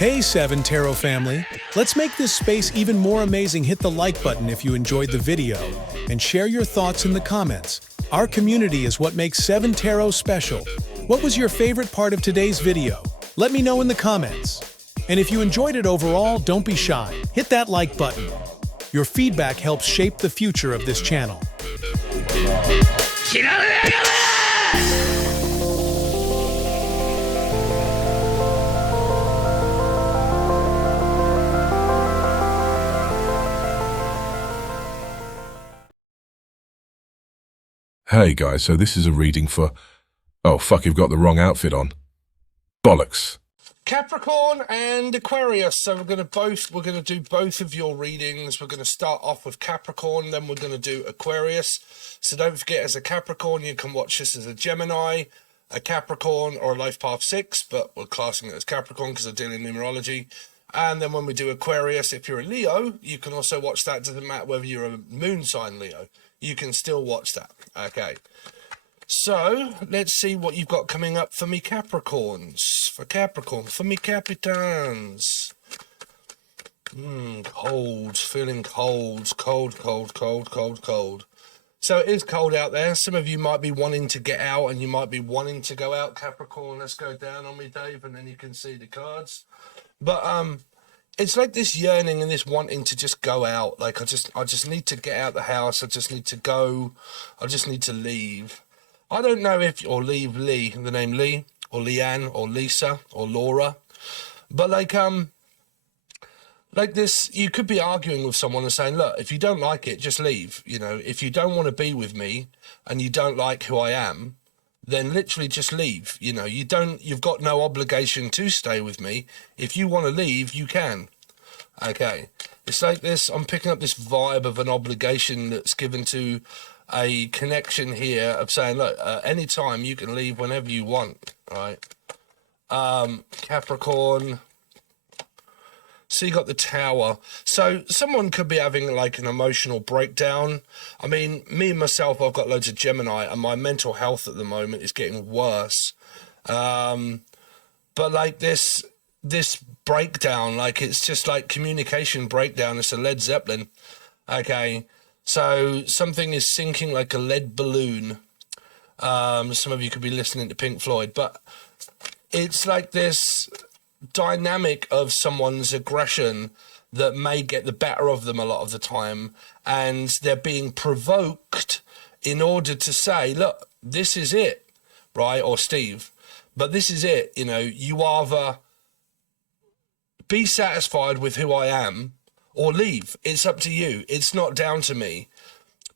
Hey 7 Tarot family, let's make this space even more amazing. Hit the like button if you enjoyed the video and share your thoughts in the comments. Our community is what makes 7 Tarot special. What was your favorite part of today's video? Let me know in the comments. And if you enjoyed it overall, don't be shy. Hit that like button. Your feedback helps shape the future of this channel. Hey guys, so this is a reading for... Oh fuck, you've got the wrong outfit on. Bollocks. Capricorn and Aquarius. So we're going to do both of your readings. We're going to start off with Capricorn, then we're going to do Aquarius. So don't forget, as a Capricorn, you can watch this as a Gemini, a Capricorn, or a Life Path 6, but we're classing it as Capricorn because I deal in numerology. And then when we do Aquarius, if you're a Leo, you can also watch that. Doesn't matter whether you're a moon sign Leo. You can still watch that. Okay. So, let's see what you've got coming up for me Capricorns. For Capricorn. For me Capitans. Cold. Feeling cold. Cold. So it is cold out there. Some of you might be wanting to get out and you might be wanting to go out. Capricorn, let's go down on me, Dave, and then you can see the cards. But, it's like this yearning and this wanting to just go out. Like, I just need to get out the house. I just need to go. I just need to leave. I don't know if, or leave Lee, the name Lee, or Leanne, or Lisa, or Laura. But like this, you could be arguing with someone and saying, look, if you don't like it, just leave. You know, if you don't want to be with me and you don't like who I am, then literally just leave. You know, you've got no obligation to stay with me. If you want to leave, you can. Okay. It's like this, I'm picking up this vibe of an obligation that's given to a connection here of saying, look, anytime you can leave whenever you want, right? Capricorn. So you got the Tower. So someone could be having like an emotional breakdown. I mean, me and myself, I've got loads of Gemini and my mental health at the moment is getting worse. But like this breakdown, like it's just like communication breakdown. It's a Led Zeppelin. Okay. So something is sinking like a lead balloon. Some of you could be listening to Pink Floyd, but it's like this dynamic of someone's aggression that may get the better of them a lot of the time, and they're being provoked in order to say, look, this is it, right? Or Steve, but this is it. You know, you either be satisfied with who I am or leave. It's up to you. It's not down to me,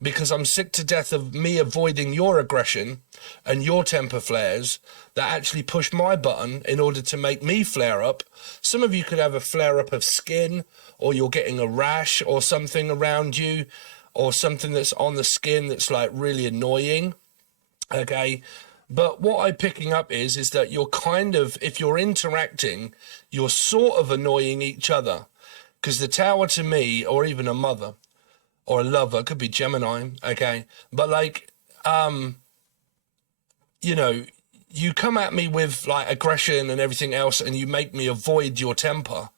because I'm sick to death of me avoiding your aggression and your temper flares that actually push my button in order to make me flare up. Some of you could have a flare up of skin, or you're getting a rash or something around you, or something that's on the skin that's like really annoying. Okay. But what I'm picking up is that you're kind of, if you're interacting, you're sort of annoying each other. Because the Tower to me, or even a mother, or a lover, could be Gemini, okay? But like, you know, you come at me with like aggression and everything else, and you make me avoid your temper.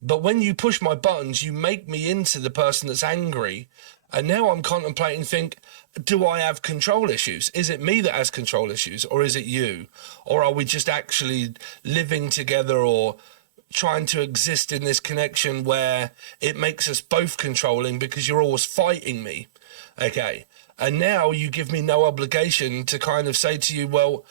But when you push my buttons, you make me into the person that's angry. And now I'm contemplating, do I have control issues? Is it me that has control issues, or is it you? Or are we just actually living together, or trying to exist in this connection where it makes us both controlling because you're always fighting me? Okay. And now you give me no obligation to kind of say to you, well,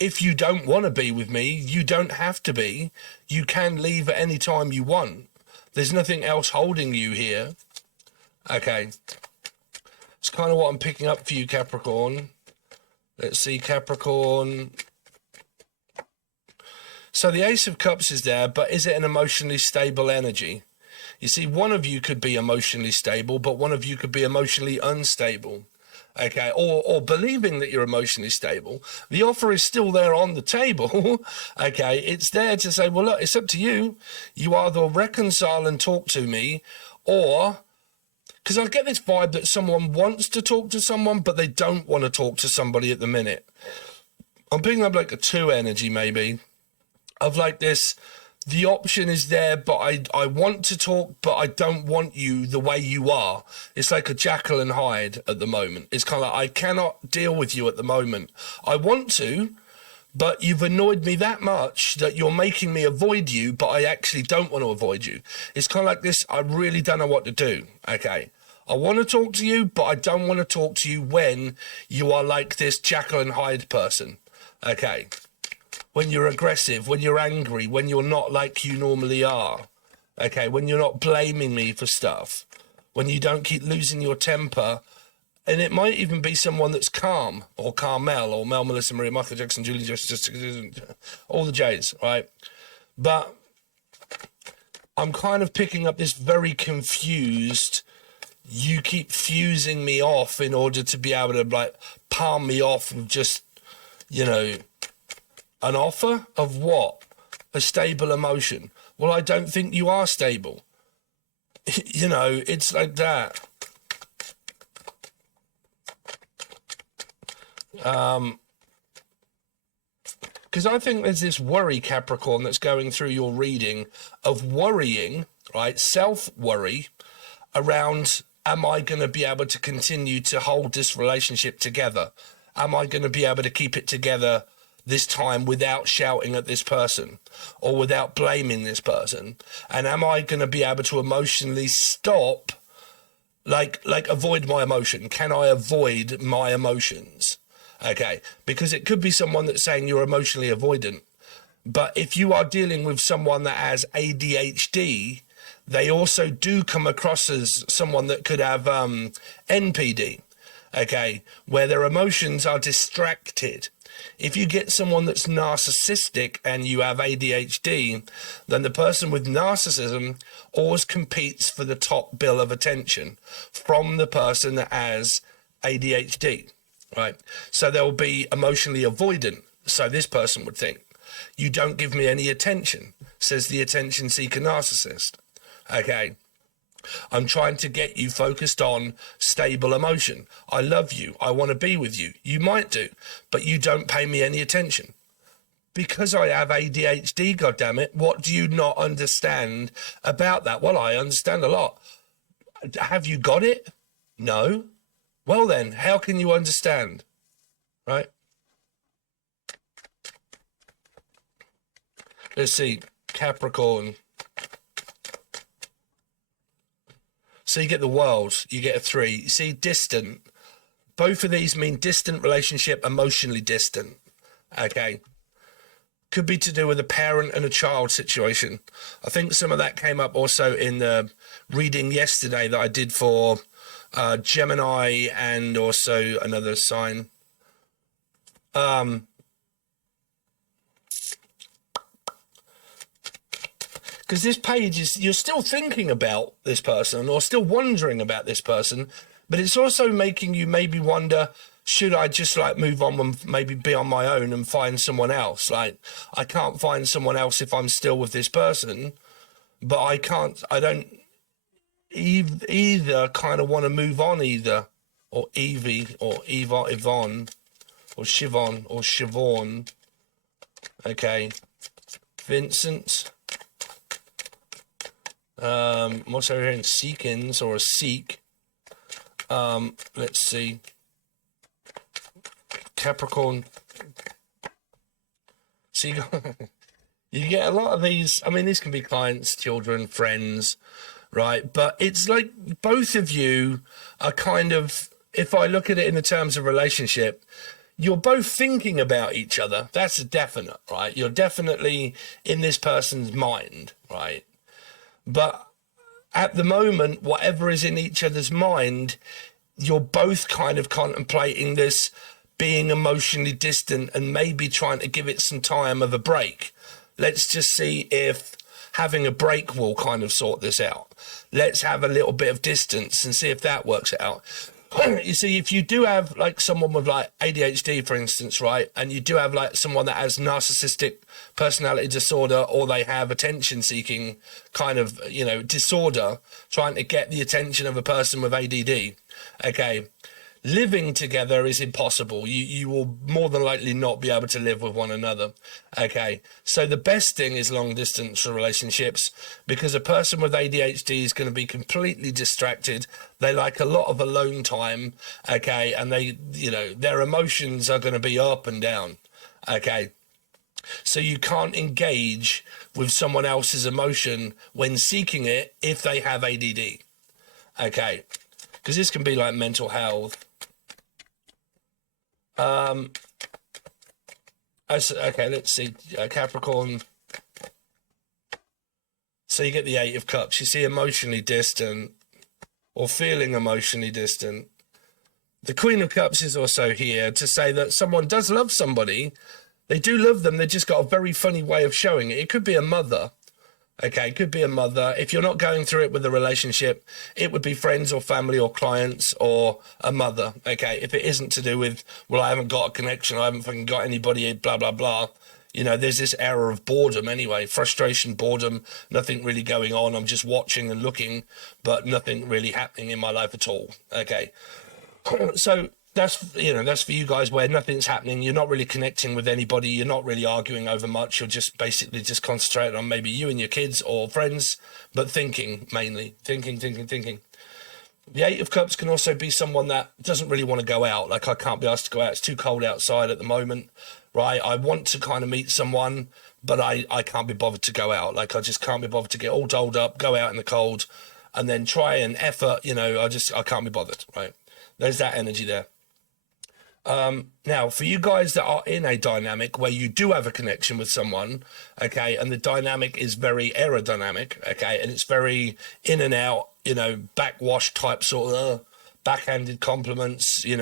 if you don't want to be with me, you don't have to be. You can leave at any time you want. There's nothing else holding you here. Okay. It's kind of what I'm picking up for you, Capricorn. Let's see, Capricorn. So the Ace of Cups is there, but is it an emotionally stable energy? You see, one of you could be emotionally stable, but one of you could be emotionally unstable. Okay, or believing that you're emotionally stable. The offer is still there on the table. Okay, it's there to say, well, look, it's up to you. You either reconcile and talk to me, or... Because I get this vibe that someone wants to talk to someone, but they don't want to talk to somebody at the minute. I'm picking up like a 2 energy, maybe, of like this the option is there, but I want to talk, but I don't want you the way you are. It's like a Jekyll and Hyde at the moment. It's kind of like, I cannot deal with you at the moment. I want to, but you've annoyed me that much that you're making me avoid you, but I actually don't want to avoid you. It's kind of like this, I really don't know what to do, okay? I want to talk to you, but I don't want to talk to you when you are like this Jekyll and Hyde person, okay? When you're aggressive, when you're angry, when you're not like you normally are, okay? When you're not blaming me for stuff, when you don't keep losing your temper, and it might even be someone that's calm, or Carmel, or Mel, Melissa, Maria, Michael Jackson, Julie, just all the J's, right? But I'm kind of picking up this very confused, you keep fusing me off in order to be able to, like, palm me off with just, you know, an offer of what? A stable emotion. Well, I don't think you are stable. You know, it's like that. Because I think there's this worry, Capricorn, that's going through your reading of worrying, right? Self-worry around, am I going to be able to continue to hold this relationship together? Am I going to be able to keep it together this time without shouting at this person or without blaming this person? And am I going to be able to emotionally stop, like avoid my emotion? Can I avoid my emotions? Okay, because it could be someone that's saying you're emotionally avoidant. But if you are dealing with someone that has ADHD, they also do come across as someone that could have NPD, okay, where their emotions are distracted. If you get someone that's narcissistic and you have ADHD, then the person with narcissism always competes for the top bill of attention from the person that has ADHD, right? So they'll be emotionally avoidant. So this person would think, you don't give me any attention, says the attention seeker narcissist. Okay. I'm trying to get you focused on stable emotion. I love you. I want to be with you. You might do, but you don't pay me any attention. Because I have ADHD, goddammit, what do you not understand about that? Well, I understand a lot. Have you got it? No. Well then, how can you understand? Right? Let's see. Capricorn. So you get the world, you get a 3. You see, distant. Both of these mean distant relationship, emotionally distant. Okay. Could be to do with a parent and a child situation. I think some of that came up also in the reading yesterday that I did for Gemini and also another sign. Because this page is, you're still thinking about this person or still wondering about this person, but it's also making you maybe wonder, should I just like move on and maybe be on my own and find someone else? Like, I can't find someone else if I'm still with this person, but I don't either kind of want to move on either, or Evie, or Yvonne, or Siobhan, or Siobhan. Okay. Vincent. What's over here in Seekins or a Seek? Let's see. Capricorn. So you get a lot of these. I mean, these can be clients, children, friends, right? But it's like both of you are kind of, if I look at it in the terms of relationship, you're both thinking about each other. That's a definite, right? You're definitely in this person's mind, right? But at the moment, whatever is in each other's mind, you're both kind of contemplating this being emotionally distant and maybe trying to give it some time of a break. Let's just see if having a break will kind of sort this out. Let's have a little bit of distance and see if that works it out. You see, if you do have like someone with like ADHD, for instance, right, and you do have like someone that has narcissistic personality disorder, or they have attention seeking kind of, you know, disorder, trying to get the attention of a person with ADD. Okay, living together is impossible. You will more than likely not be able to live with one another. Okay, so the best thing is long distance relationships, because a person with ADHD is going to be completely distracted. They like a lot of alone time. Okay, and they, you know, their emotions are going to be up and down. Okay, so you can't engage with someone else's emotion when seeking it if they have ADD. Okay, because this can be like mental health. Okay, let's see. Capricorn. So you get the Eight of Cups. You see emotionally distant or feeling emotionally distant. The Queen of Cups is also here to say that someone does love somebody. They do love them. They've just got a very funny way of showing it. It could be a mother. Okay, it could be a mother. If you're not going through it with a relationship, it would be friends or family or clients or a mother. Okay, if it isn't to do with, well, I haven't got a connection, I haven't fucking got anybody, blah, blah, blah. You know, there's this era of boredom anyway, frustration, boredom, nothing really going on. I'm just watching and looking, but nothing really happening in my life at all. Okay, so that's, you know, that's for you guys where nothing's happening. You're not really connecting with anybody. You're not really arguing over much. You're just basically just concentrating on maybe you and your kids or friends, but thinking mainly. Thinking. The Eight of Cups can also be someone that doesn't really want to go out. Like, I can't be asked to go out. It's too cold outside at the moment, right? I want to kind of meet someone, but I can't be bothered to go out. Like, I just can't be bothered to get all dolled up, go out in the cold, and then try and effort, you know, I can't be bothered, right? There's that energy there. Now, for you guys that are in a dynamic where you do have a connection with someone, okay, and the dynamic is very aerodynamic, okay, and it's very in and out, you know, backwash type sort of backhanded compliments, Eight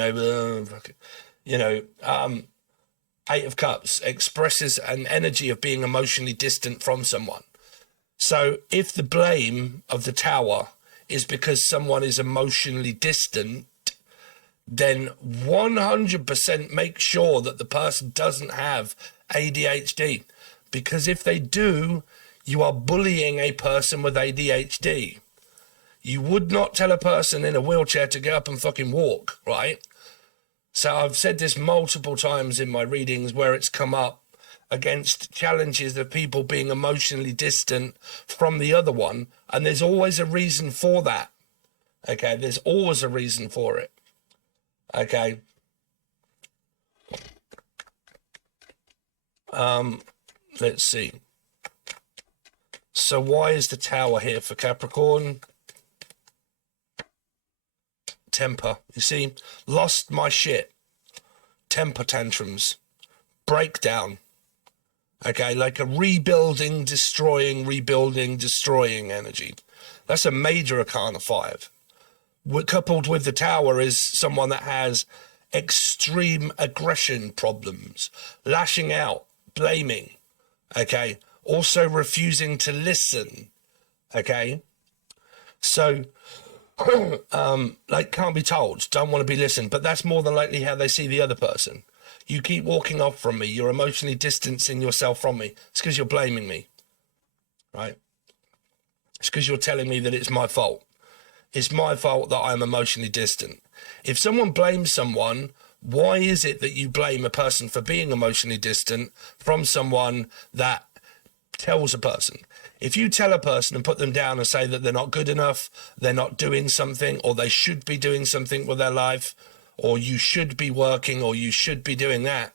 of Cups expresses an energy of being emotionally distant from someone. So if the blame of the Tower is because someone is emotionally distant, then 100% make sure that the person doesn't have ADHD. Because if they do, you are bullying a person with ADHD. You would not tell a person in a wheelchair to get up and fucking walk, right? So I've said this multiple times in my readings where it's come up against challenges of people being emotionally distant from the other one. And there's always a reason for that. Okay, there's always a reason for it. Okay. Let's see. So why is the Tower here for Capricorn? Temper. You see, lost my shit. Temper tantrums. Breakdown. Okay, like a rebuilding, destroying energy. That's a major Arcana 5. Coupled with the Tower is someone that has extreme aggression problems, lashing out, blaming, okay, also refusing to listen, okay, so like can't be told, don't want to be listened, but that's more than likely how they see the other person. You keep walking off from me, you're emotionally distancing yourself from me, it's because you're blaming me, right? It's because you're telling me that it's my fault. It's my fault that I'm emotionally distant. If someone blames someone, why is it that you blame a person for being emotionally distant from someone that tells a person? If you tell a person and put them down and say that they're not good enough, they're not doing something, or they should be doing something with their life, or you should be working, or you should be doing that,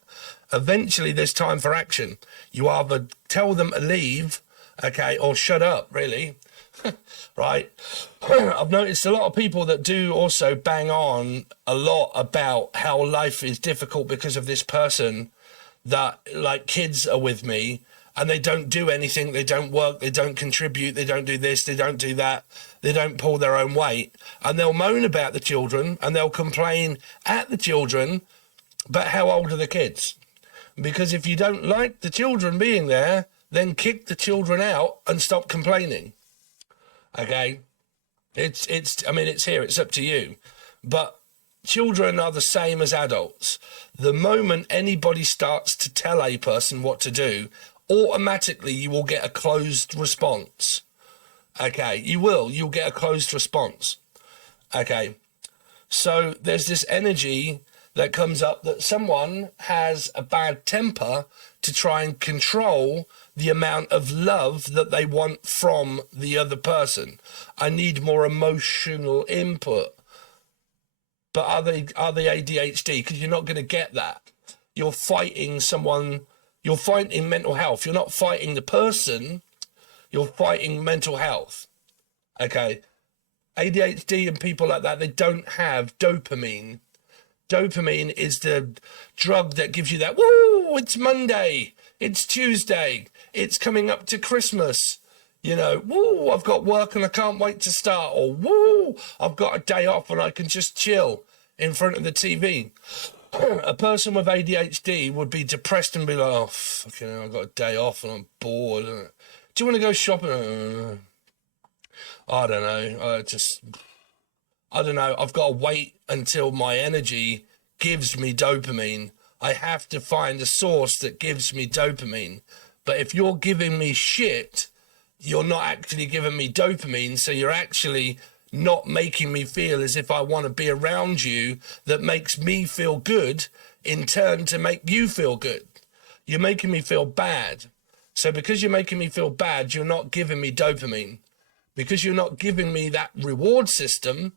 eventually there's time for action. You either tell them to leave, okay, or shut up, really. Right? I've noticed a lot of people that do also bang on a lot about how life is difficult because of this person, that like kids are with me and they don't do anything, they don't work, they don't contribute, they don't do this, they don't do that, they don't pull their own weight, and they'll moan about the children and they'll complain at the children, but how old are the kids? Because if you don't like the children being there, then kick the children out and stop complaining. Okay, it's here, it's up to you. But children are the same as adults. The moment anybody starts to tell a person what to do, automatically you will get a closed response. Okay, you'll get a closed response. Okay, So there's this energy that comes up that someone has a bad temper to try and control the amount of love that they want from the other person. I need more emotional input. But are they ADHD? Because you're not going to get that. You're fighting someone, you're fighting mental health. You're not fighting the person, you're fighting mental health. Okay. ADHD and people like that, they don't have dopamine. Dopamine is the drug that gives you that, woo, it's Monday, it's Tuesday, it's coming up to Christmas. You know, woo, I've got work and I can't wait to start. Or woo, I've got a day off and I can just chill in front of the TV. A person with ADHD would be depressed and be like, oh, fucking hell, I've got a day off and I'm bored. Do you want to go shopping? I don't know. I don't know. I've got to wait until my energy gives me dopamine. I have to find a source that gives me dopamine. But if you're giving me shit, you're not actually giving me dopamine. So you're actually not making me feel as if I want to be around you. That makes me feel good in turn to make you feel good. You're making me feel bad. So because you're making me feel bad, you're not giving me dopamine. Because you're not giving me that reward system,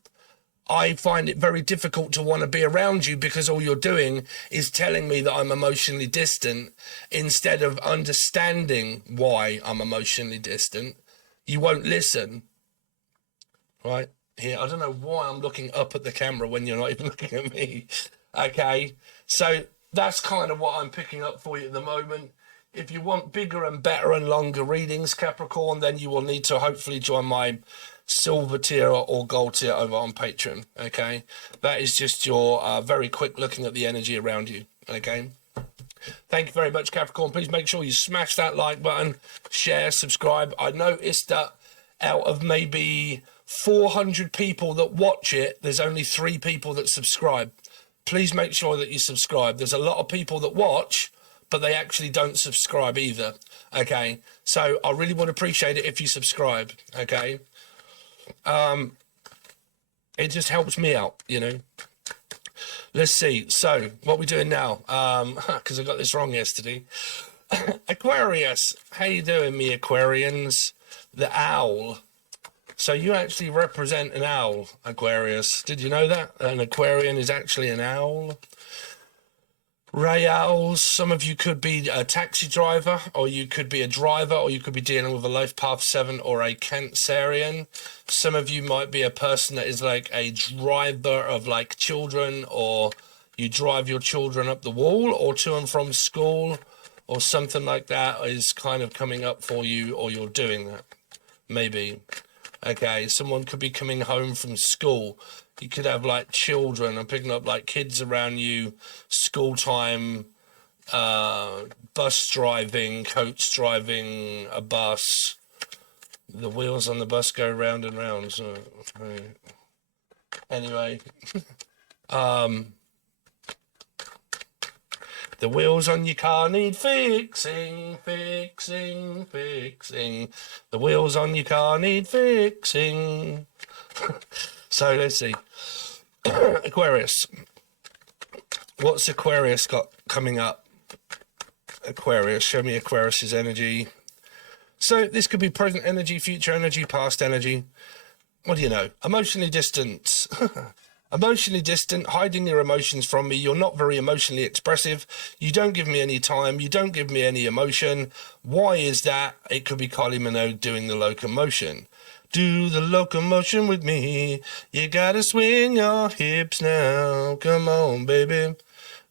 I find it very difficult to want to be around you, because all you're doing is telling me that I'm emotionally distant instead of understanding why I'm emotionally distant. You won't listen. Right? Here, I don't know why I'm looking up at the camera when you're not even looking at me. Okay? So that's kind of what I'm picking up for you at the moment. If you want bigger and better and longer readings, Capricorn, then you will need to hopefully join my silver tier or gold tier over on Patreon. Okay, that is just your very quick looking at the energy around you. Okay, thank you very much, Capricorn. Please make sure you smash that like button, share, subscribe. I noticed that out of maybe 400 people that watch it, there's only 3 people that subscribe. Please make sure that you subscribe. There's a lot of people that watch, but they actually don't subscribe either. Okay, so I really would appreciate it if you subscribe. Okay. It just helps me out, you know. Let's see. So what we're doing now, because I got this wrong yesterday. Aquarius, how you doing, me Aquarians? The owl. So you actually represent an owl, Aquarius. Did you know that? An Aquarian is actually an owl. Ray owls, some of you could be a taxi driver, or you could be a driver, or you could be dealing with a life path 7 or a Cancerian. Some of you might be a person that is like a driver of like children, or you drive your children up the wall or to and from school, or something like that is kind of coming up for you, or you're doing that. Maybe. Okay, someone could be coming home from school. You could have like children and picking up like kids around you, school time, bus driving, coach driving a bus. The wheels on the bus go round and round. So, anyway, the wheels on your car need fixing, fixing, fixing. The wheels on your car need fixing. So let's see. Aquarius. What's Aquarius got coming up? Aquarius, show me Aquarius's energy. So this could be present energy, future energy, past energy. What do you know? Emotionally distant. Emotionally distant, hiding your emotions from me. You're not very emotionally expressive. You don't give me any time. You don't give me any emotion. Why is that? It could be Kylie Minogue doing the locomotion. Do the locomotion with me. You gotta swing your hips now. Come on, baby.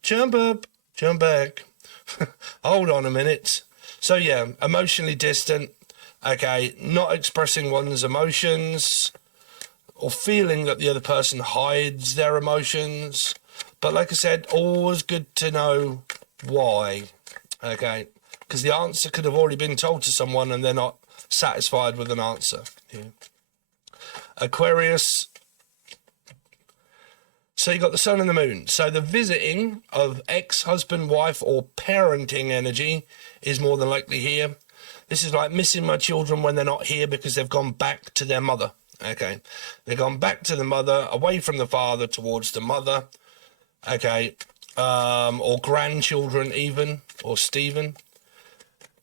Jump up, jump back. Hold on a minute. So yeah, emotionally distant. Okay, not expressing one's emotions, or feeling that the other person hides their emotions. But like I said, always good to know why. Okay, because the answer could have already been told to someone and they're not satisfied with an answer. Yeah. Aquarius. So you got the sun and the moon. So the visiting of ex-husband, wife, or parenting energy is more than likely here. This is like missing my children when they're not here because they've gone back to their mother. Okay, they've gone back to the mother, away from the father towards the mother. Okay, or grandchildren even, or Stephen.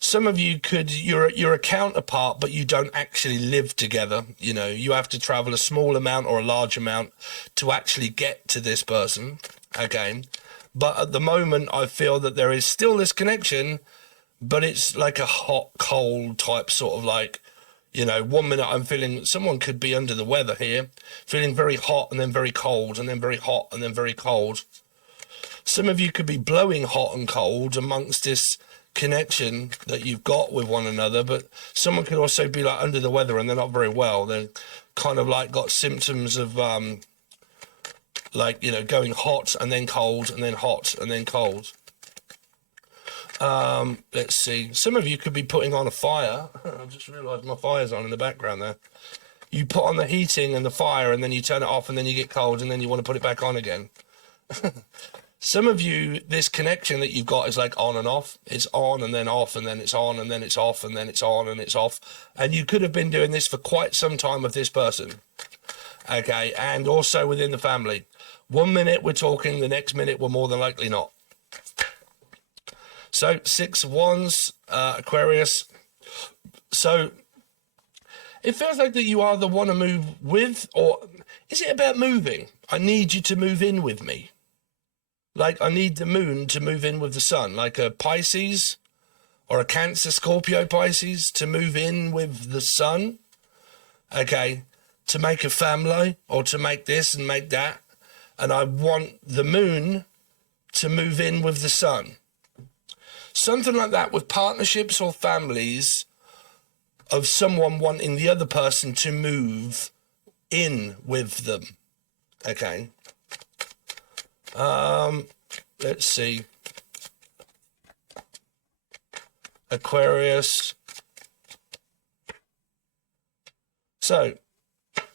Some of you you're a counterpart, but you don't actually live together. You know, you have to travel a small amount or a large amount to actually get to this person. Okay, but at the moment, I feel that there is still this connection, but it's like a hot, cold type sort of like, you know, 1 minute I'm feeling, someone could be under the weather here, feeling very hot and then very cold and then very hot and then very cold. Some of you could be blowing hot and cold amongst this connection that you've got with one another, but someone could also be like under the weather and they're not very well. They're kind of like got symptoms of like, you know, going hot and then cold and then hot and then cold. Let's see. Some of you could be putting on a fire. I just realised my fire's on in the background there. You put on the heating and the fire and then you turn it off and then you get cold and then you want to put it back on again. Some of you, this connection that you've got is like on and off. It's on and then off and then it's on and then it's off and then it's on and it's off. And you could have been doing this for quite some time with this person. Okay, and also within the family. 1 minute we're talking, the next minute we're more than likely not. So 6 of Wands, Aquarius. So it feels like that you either want to move with, or is it about moving? I need you to move in with me. Like I need the moon to move in with the sun, like a Pisces or a Cancer, Scorpio, Pisces to move in with the sun. Okay, to make a family or to make this and make that. And I want the moon to move in with the sun. Something like that with partnerships or families, of someone wanting the other person to move in with them. Okay. Let's see. Aquarius. So,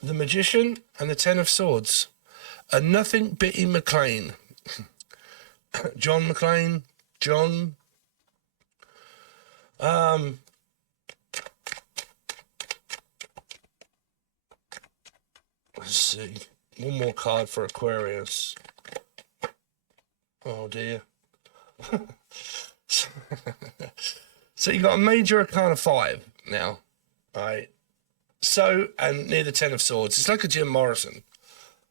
the Magician and the Ten of Swords. A nothing bitty McLean. John McLean. John. Let's see. One more card for Aquarius. Oh dear. So you got a major arcana 5 now. Right. So, and near the Ten of Swords. It's like a Jim Morrison.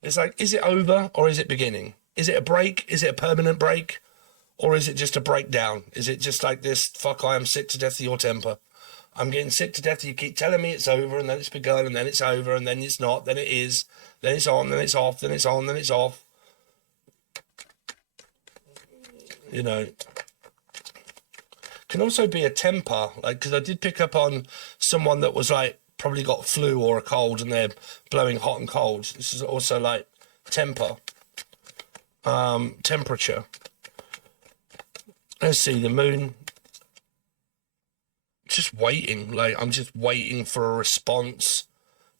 It's like, is it over or is it beginning? Is it a break? Is it a permanent break? Or is it just a breakdown? Is it just like this, fuck, I am sick to death of your temper. I'm getting sick to death. You keep telling me it's over and then it's begun and then it's over and then it's not, then it is, then it's on, then it's off, then it's on, then it's off. You know, can also be a temper, like, because I did pick up on someone that was like, probably got flu or a cold and they're blowing hot and cold. This is also like temper, temperature. Let's see, the moon. Just waiting, like I'm just waiting for a response,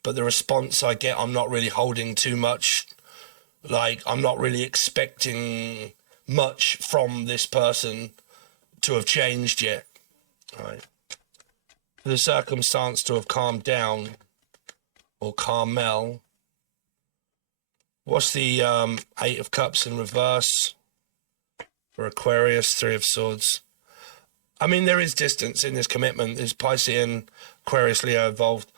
but the response I get, I'm not really holding too much. Like I'm not really expecting much from this person to have changed yet. Right. For the circumstance to have calmed down, or Carmel. What's the 8 of Cups in reverse for Aquarius? 3 of Swords. I mean, there is distance in this commitment. There's Piscean, Aquarius, Leo involved.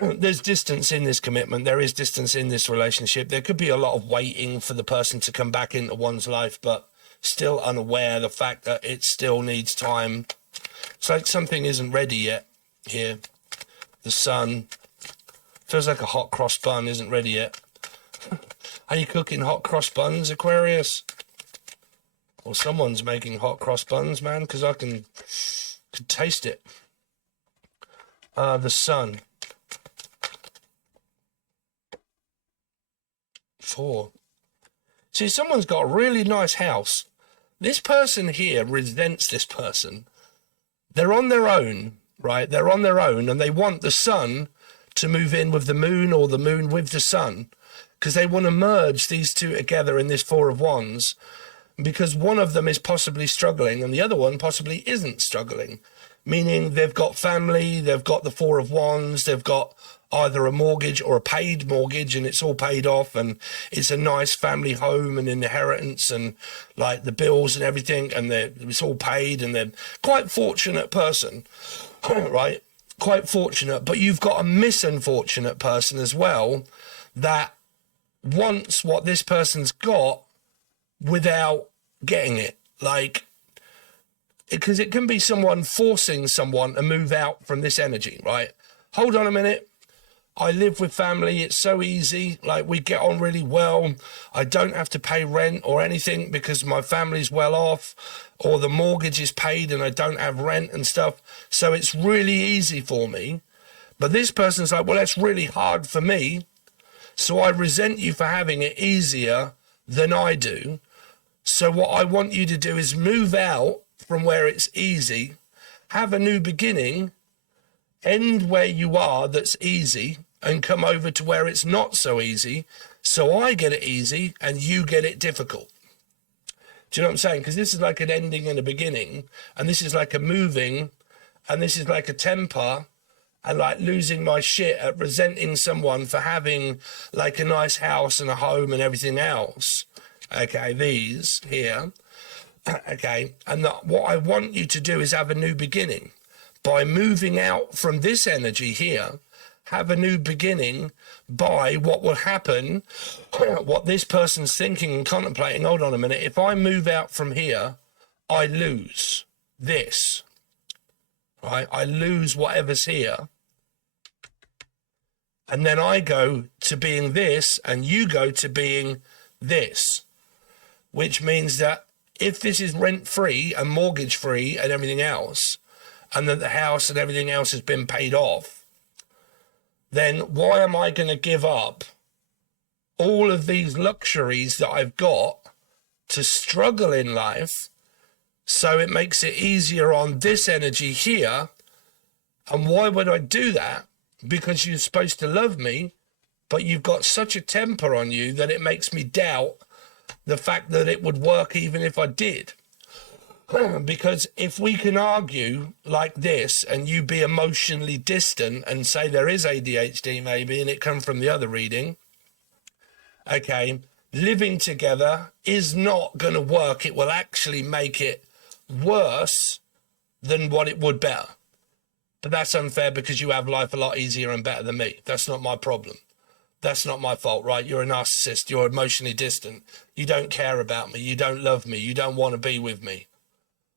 There's distance in this commitment. There is distance in this relationship. There could be a lot of waiting for the person to come back into one's life, but still unaware of the fact that it still needs time. It's like something isn't ready yet here. The sun. Feels like a hot cross bun isn't ready yet. Are you cooking hot cross buns, Aquarius? Or someone's making hot cross buns, man, because I could taste it. The sun. 4. See, someone's got a really nice house. This person here resents this person. They're on their own, right? They're on their own, and they want the sun to move in with the moon or the moon with the sun, because they want to merge these two together in this 4 of Wands, because one of them is possibly struggling and the other one possibly isn't struggling, meaning they've got family, they've got the 4 of Wands, they've got either a mortgage or a paid mortgage, and it's all paid off, and it's a nice family home and inheritance and like the bills and everything, and it's all paid, and they're quite fortunate person, right? Quite fortunate. But you've got a misunfortunate person as well that wants what this person's got without getting it. Like, because it can be someone forcing someone to move out from this energy, right? Hold on a minute. I live with family. It's so easy. Like, we get on really well. I don't have to pay rent or anything because my family's well off, or the mortgage is paid and I don't have rent and stuff. So it's really easy for me. But this person's like, well, that's really hard for me. So I resent you for having it easier than I do. So what I want you to do is move out from where it's easy, have a new beginning, end where you are that's easy, and come over to where it's not so easy, so I get it easy and you get it difficult. Do you know what I'm saying? Because this is like an ending and a beginning, and this is like a moving, and this is like a temper, and like losing my shit at resenting someone for having like a nice house and a home and everything else. Okay, these here. Okay, and what I want you to do is have a new beginning. By moving out from this energy here, have a new beginning by what will happen, what this person's thinking and contemplating. Hold on a minute. If I move out from here, I lose this, right? I lose whatever's here. And then I go to being this, and you go to being this, which means that if this is rent-free and mortgage-free and everything else, and that the house and everything else has been paid off, then why am I going to give up all of these luxuries that I've got to struggle in life? So it makes it easier on this energy here. And why would I do that? Because you're supposed to love me, but you've got such a temper on you that it makes me doubt the fact that it would work even if I did. Because if we can argue like this and you be emotionally distant and say there is ADHD maybe, and it come from the other reading, okay, living together is not going to work. It will actually make it worse than what it would better. But that's unfair because you have life a lot easier and better than me. That's not my problem. That's not my fault, right? You're a narcissist. You're emotionally distant. You don't care about me. You don't love me. You don't want to be with me.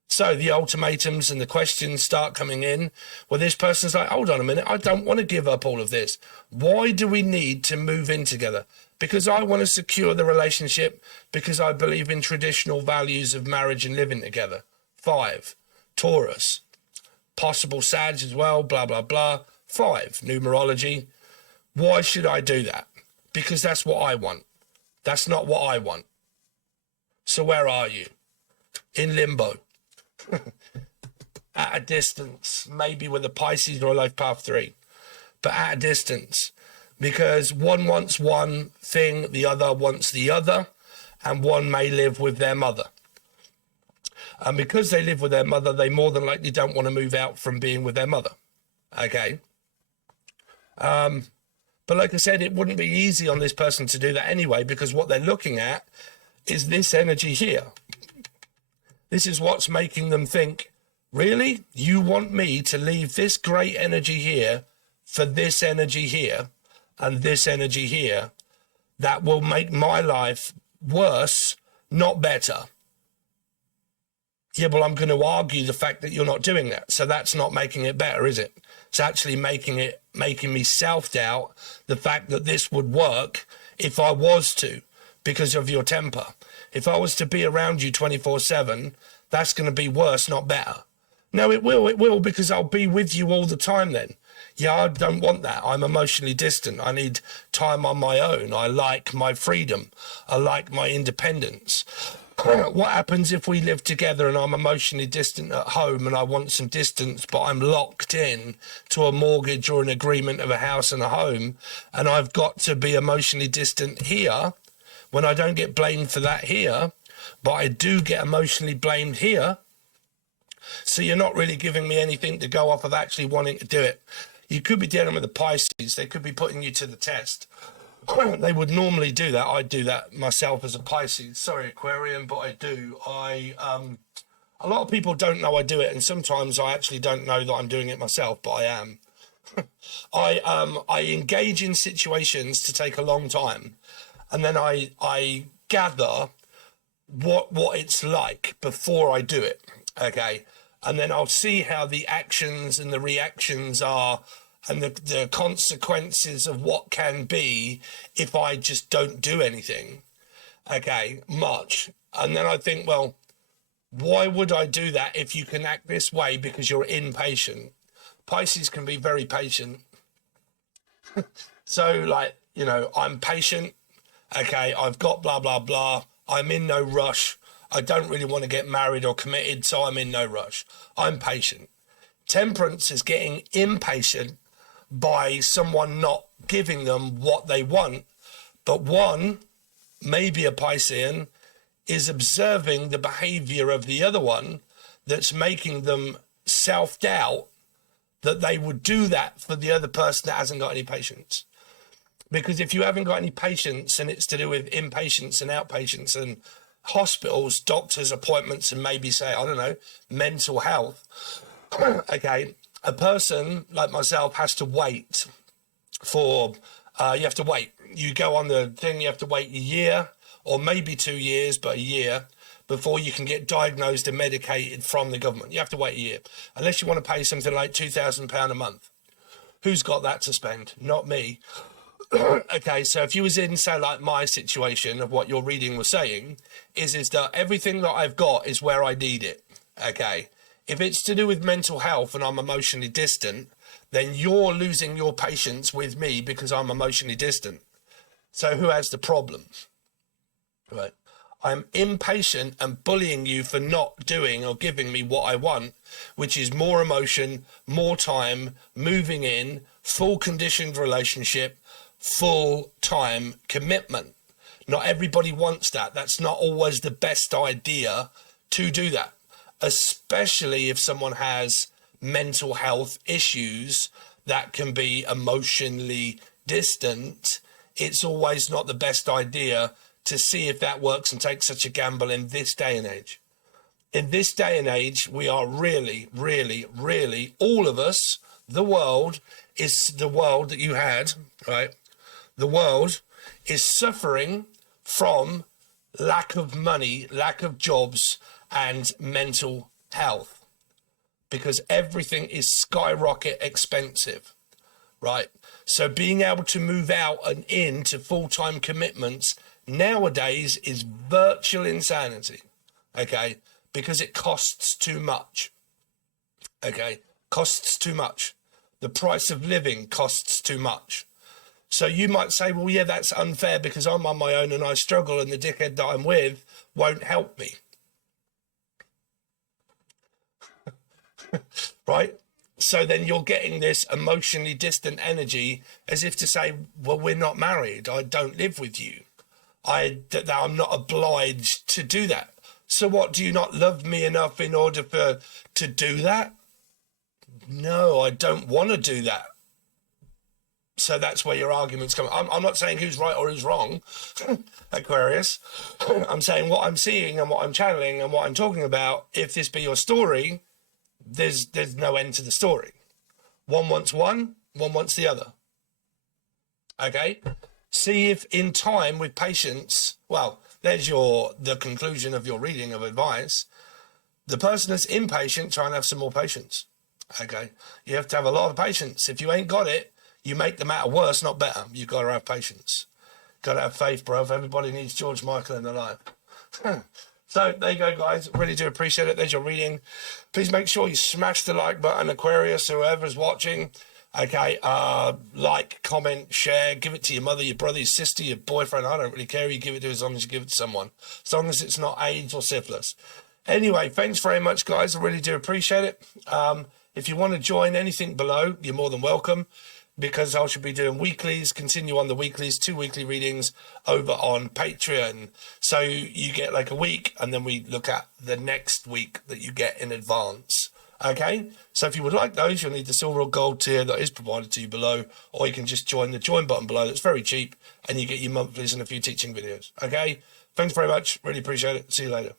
So the ultimatums and the questions start coming in where this person's like, hold on a minute. I don't want to give up all of this. Why do we need to move in together? Because I want to secure the relationship, because I believe in traditional values of marriage and living together. 5, Taurus. Possible Sag as well, blah, blah, blah. 5, numerology. Why should I do that? Because that's what I want. That's not what I want. So where are you? In limbo. At a distance, maybe with a Pisces or a life path 3. But at a distance. Because one wants one thing, the other wants the other, and one may live with their mother. And because they live with their mother, they more than likely don't want to move out from being with their mother. Okay? But like I said, it wouldn't be easy on this person to do that anyway, because what they're looking at is this energy here. This is what's making them think, really? You want me to leave this great energy here for this energy here and this energy here that will make my life worse, not better? Yeah, well, I'm going to argue the fact that you're not doing that. So that's not making it better, is it? It's actually making me self-doubt the fact that this would work if I was to, because of your temper. If I was to be around you 24/7, that's going to be worse, not better. No, it will, because I'll be with you all the time then. Yeah, I don't want that. I'm emotionally distant. I need time on my own. I like my freedom. I like my independence. What happens if we live together and I'm emotionally distant at home and I want some distance, but I'm locked in to a mortgage or an agreement of a house and a home, and I've got to be emotionally distant here when I don't get blamed for that here, but I do get emotionally blamed here? So you're not really giving me anything to go off of actually wanting to do it. You could be dealing with a Pisces. They could be putting you to the test. They would normally do that. I do that myself as a Pisces. Sorry, Aquarian, but I do. A lot of people don't know I do it, and sometimes I actually don't know that I'm doing it myself, but I am. I engage in situations to take a long time, and then I gather what it's like before I do it. Okay, and then I'll see how the actions and the reactions are, and the consequences of what can be if I just don't do anything. Okay, much, and then I think, well, why would I do that if you can act this way because you're impatient? Pisces can be very patient. So, like, you know, I'm patient. Okay, I've got blah, blah, blah. I'm in no rush. I don't really want to get married or committed, so I'm in no rush. I'm patient. Temperance is getting impatient by someone not giving them what they want. But one, maybe a Piscean, is observing the behavior of the other one that's making them self-doubt that they would do that for the other person that hasn't got any patience. Because if you haven't got any patience and it's to do with impatience and outpatience and hospitals, doctors' appointments, and maybe say, I don't know, mental health, okay, a person like myself has to wait for, you have to wait. You go on the thing, you have to wait a year or maybe 2 years, but a year before you can get diagnosed and medicated from the government. You have to wait a year, unless you want to pay something like £2,000 a month. Who's got that to spend? Not me. Okay, so if you was in, say, like my situation of what your reading was saying, is that everything that I've got is where I need it. Okay, if it's to do with mental health and I'm emotionally distant, then you're losing your patience with me because I'm emotionally distant. So who has the problem? Right. I'm impatient and bullying you for not doing or giving me what I want, which is more emotion, more time, moving in, full conditioned relationship, full time commitment. Not everybody wants that. That's not always the best idea to do that, especially if someone has mental health issues that can be emotionally distant. It's always not the best idea to see if that works and take such a gamble in this day and age. In this day and age, we are really, really, really, all of us, the world is the world that you had, right? The world is suffering from lack of money, lack of jobs, and mental health, because everything is skyrocket expensive, right? So being able to move out and into full-time commitments nowadays is virtual insanity, okay? Because it costs too much, okay? Costs too much. The price of living costs too much. So you might say, well, yeah, that's unfair because I'm on my own and I struggle and the dickhead that I'm with won't help me. Right? So then you're getting this emotionally distant energy as if to say, well, we're not married. I don't live with you. I'm not obliged to do that. So what, do you not love me enough in order to do that? No, I don't want to do that. So that's where your arguments come. I'm not saying who's right or who's wrong, Aquarius. I'm saying what I'm seeing and what I'm channeling and what I'm talking about. If this be your story, there's no end to the story. One wants one wants the other. Okay? See if in time with patience, well, there's the conclusion of your reading of advice. The person that's impatient, try and have some more patience. Okay? You have to have a lot of patience. If you ain't got it, you make the matter worse, not better. You've got to have patience. Got to have faith, bruv. Everybody needs George Michael in their life. So there you go, guys. Really do appreciate it. There's your reading. Please make sure you smash the like button, Aquarius, whoever's watching. Okay, like, comment, share, give it to your mother, your brother, your sister, your boyfriend. I don't really care who you give it to as long as you give it to someone. As long as it's not AIDS or syphilis. Anyway, thanks very much, guys. I really do appreciate it. If you want to join anything below, you're more than welcome, because I should be doing weeklies, continue on the weeklies, 2 weekly readings over on Patreon. So you get like a week, and then we look at the next week that you get in advance. Okay, so if you would like those, you'll need the silver or gold tier that is provided to you below, or you can just join the join button below. That's very cheap, and you get your monthlies and a few teaching videos. Okay, thanks very much. Really appreciate it. See you later.